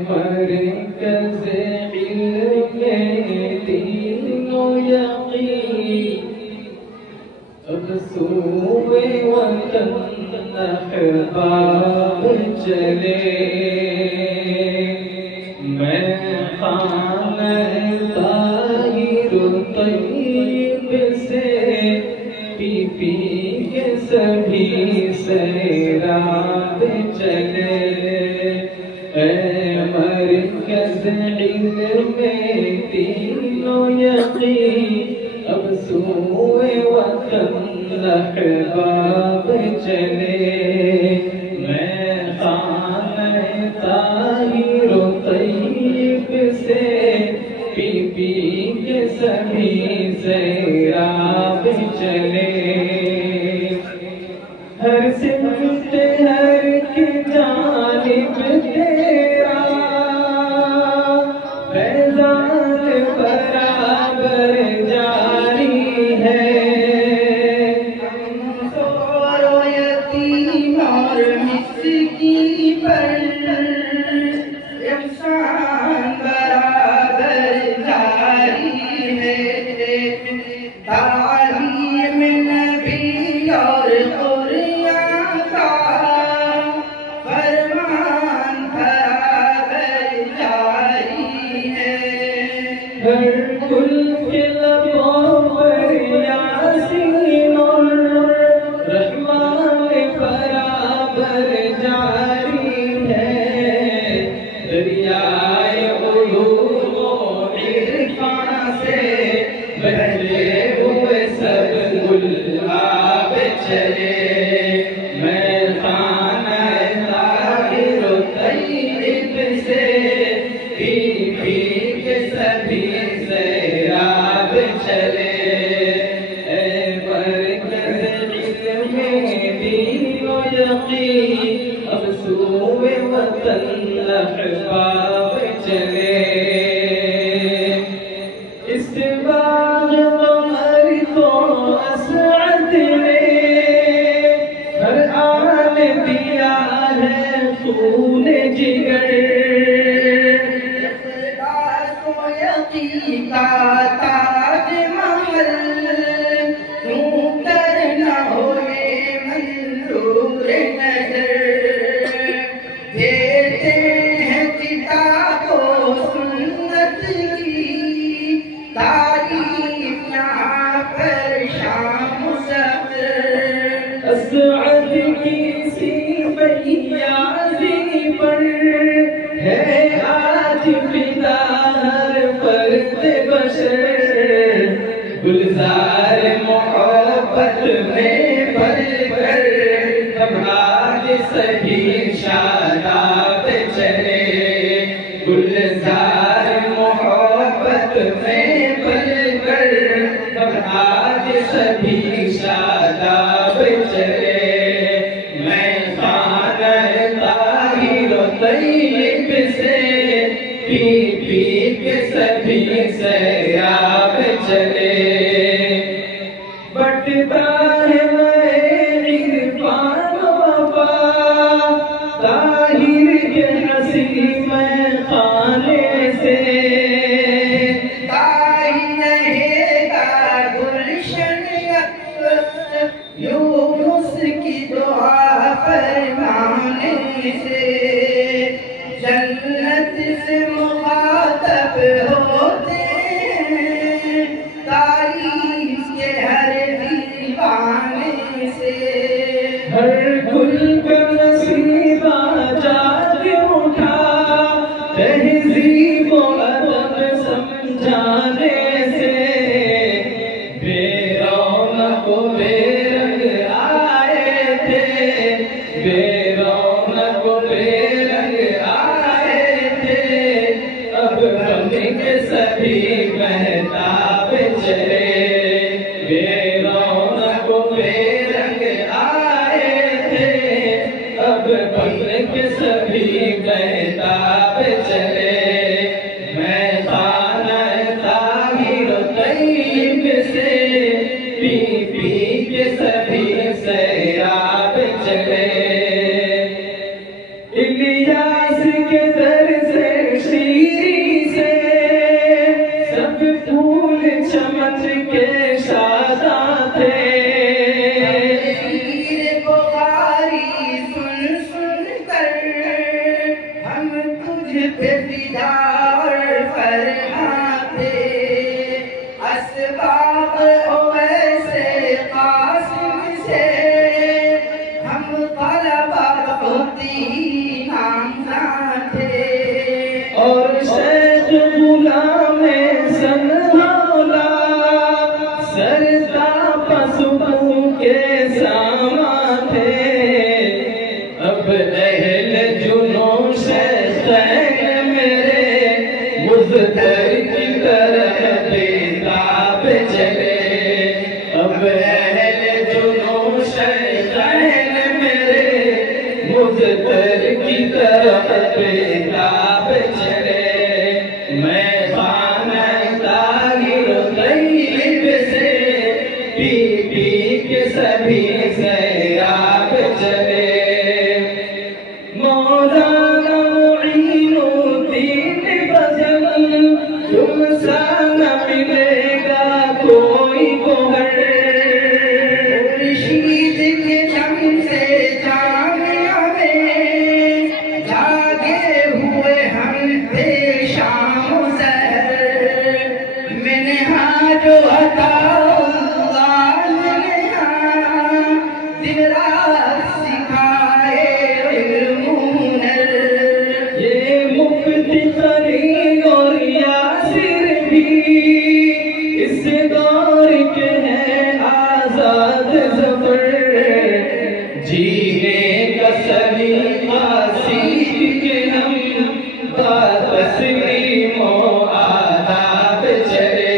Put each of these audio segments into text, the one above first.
مرکز علم دین و یقین اب سوئے وطن احباب چلے میں خانہ طاہر و طیب سے پی پی کے سبھی سیراب چلے اے مرکز علم دین و یقین اب سوئے وطن احباب چلے میں خانہ طاہر و طیب سے پی پی کے سبھی سیراب چلے ہر سمت ہر کی جانب تیرا فیضان برابر جاری ہے کمزور و یتیم اور مسکین پر احسان برابر جاری ہے تعلیم نبی اور ہر کل کے لبوں پر یاسین اور رحمان برابر جاری ہے دریائے علوم و عرفان سے بہتے ہوئے سب گلاب چلے میں خانہ طاہر و طیب سے پی پی کے سبھی سیراب چلے اے مرکز علم دین و یقین اب سوئے وطن احباب چلے اس باغ قمر کو اسعد نے ہر آن دیا ہے خون جگر کا تاج محل کیوں کرنا ہوئے منظور نظر دیتے ہیں کتاب و سنت کی تعریف یہاں پر شام و سحر اسعد کی سی فیاضی پر ہے آج فدا فرد بشر گلزار محبت میں بھر کر ہم آج سبھی شاداب چلے گلزار محبت میں بھر کر ہم آج سبھی شاداب چلے میں خانہ طاہر و طیب سے پی پی کے سبھی سیراب چلے بٹتا ہے عرفان وفا طاہر کے حسین میں خانے سے طاہر رہے گا گلشن یونس کی دعا فرمانے سے جنت سے مخاطب ہوتے ہیں تعریف کے ہر دیوانے سے ہر گل کا نصیبہ جاگ اٹھا تہذیب و ادب سمجھانے سے بے رونق و بے رنگ آئے تھے بے رونق و بے رنگ آئے تھے اب غم کے سبھی مہتاب چلے بے رونق و بے رنگ آئے تھے اب غم کے سبھی مہتاب چلے میں خانہ طاہر و طیب سے پی پی کے سبھی سیراب چلے الیاس کے در سے شیری سے سب پھول چمن کے شاداں تھے شیر بخاری سن سن کر ہم تجھ پہ فدا اور فرحاں تھے اسباق اویس قاسم سے ہم طلبہ ہوتی نامزاں تھے اور شیخ غلام سنہولا سرتا پسبوں کے ساما تھے اب اہل جنوں شیخین میرے مزدر کی طرح بیتاب چلے اب اہل جنوں شیخین میرے مزدر کی طرح بیتاب چلے میں خانہ طاہر طیب سے پی پی کے سبھی سیراب چلے مولانا معین الدین فضل تم سا نہ ملے گا کوئی گوہر خورشید کے دم سے جامعہ میں جاگے ہوئے ہم پہ شام و سحر منہاج و عطا اللہ نے دن رات سکھائے علم و ہنر یہ مفتی خلیل اور یاسر بھی اس دور کے ہیں آزاد ظفر جینے کا سلیقہ سیکھ کے ہم بتسلیم و آداب چلے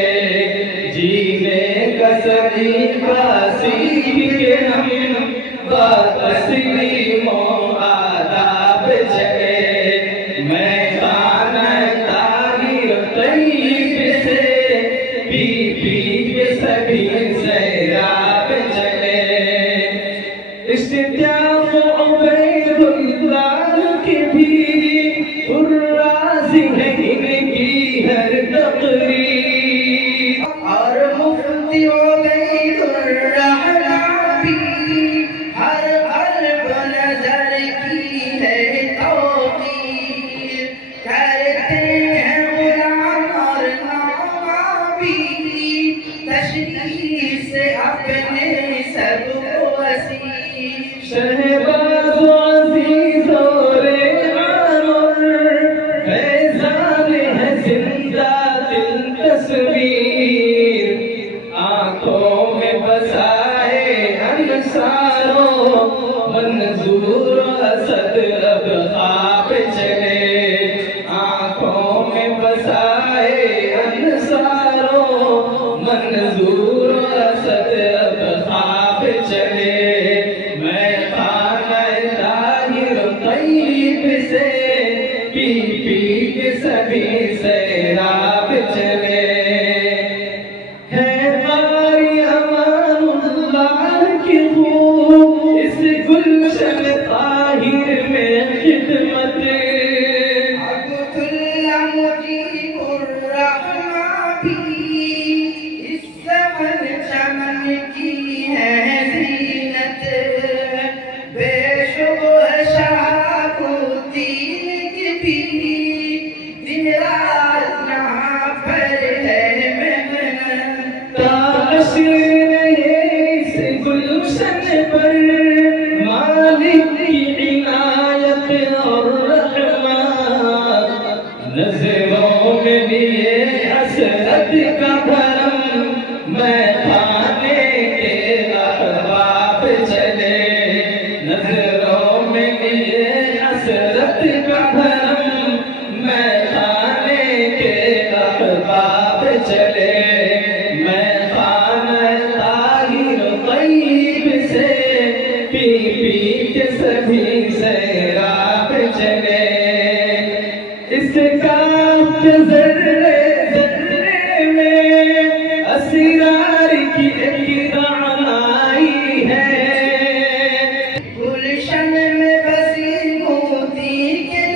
جینے کا سلیقہ سیکھ کے ہم بتسلیم و آداب چلے میں خانہ طاہر طیب سے پی پی کے سبھی سیراب چلے اشتیاق عبید اللہ کی بھی راضی ہے ان کی ہر تقریر اور مفتی عبید الرحمن بھی ہر قلب نظر کی ہے توقیر کرتے ہیں غلام اور نامہ بھی تشریح سے اپنے سب کو اسیر شہباز و عزیز و ریحان اور فیضان ہے زندہ دل تصویر آنکھوں میں بسائے انصاروں منظور اسد اب خواب چلے آنکھوں میں بسائے انصاروں منظور اسد اب خواب چلے میں خانہ طاہر طیب سے پی پی کے سبھی سیراب چلے ہے قاری امان اللہ کی خوب اس گلشن طاہر میں خدمت عبداللہ مجیب الرحمن بھی اس زمن چمن کی ہے زینت بے شبہ شاہ الدین کی بھی دن رات یہاں پر ہے محنت تاشر ہے اس گلشن پر مالک کی عنایت اور رحمت نظروں میں لیے حسرت کا بھرم میں خانے کے احباب چلے نظروں میں لیے حسرت کا بھرم میں خانے کے احباب چلے میں خانہ طاہر طیب سے پی پی کے سبھی سیراب چلے اس کا ذرے ذرے میں اسرار کی ایک دعنائی ہے گلشن میں بسی موتی کے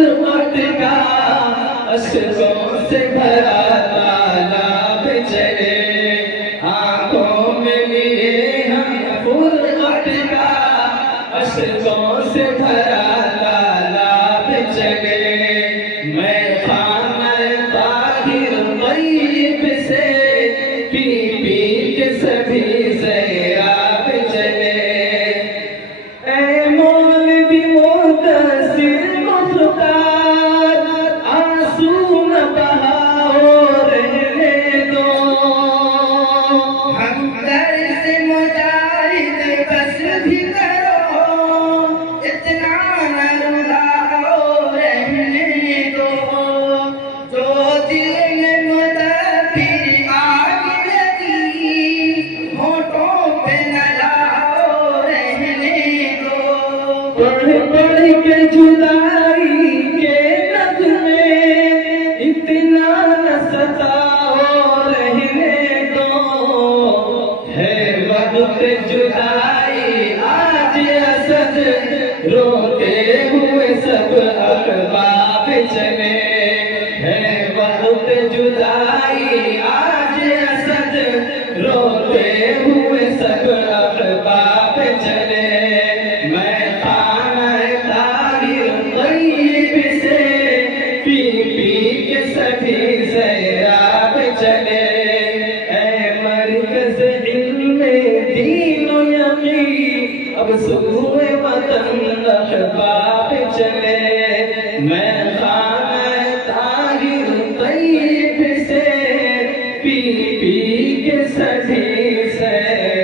فرقت کا اشکوں سے بھرا تالاب چلے آنکھوں میں لیے ہم فرقت کا اشکوں سے بھرا تالاب چلے میں خانہ طاہر طیب سے پی پی کے سبھی سیراب چلے اے مولوی مدثر مختار آنسو نہ بہاؤ رہنے دو ہم در سے مجاہد بس بھی کرو اتنا نہ رلاؤ رہنے دو جو دل میں مدبر آگ لگی ہونٹوں پہ نہ لاؤ رہنے دو پڑھ پڑھ کے جدائی کے نغمے اتنا نہ ستاؤ رہنے دو ہے وقت جدائی آج اسد روتے ہوئے سب احباب چلے ہے وقت جدائی آج اسد روتے ہوئے سب احباب چلے میں خانہ طاہر طیب سے پی پی کے سبھی سیراب چلے اے مرکز علم دین و یقین اب سوئے وطن احباب چلے میں خانہ طاہر طیب سے پی پی کے سبھی سیراب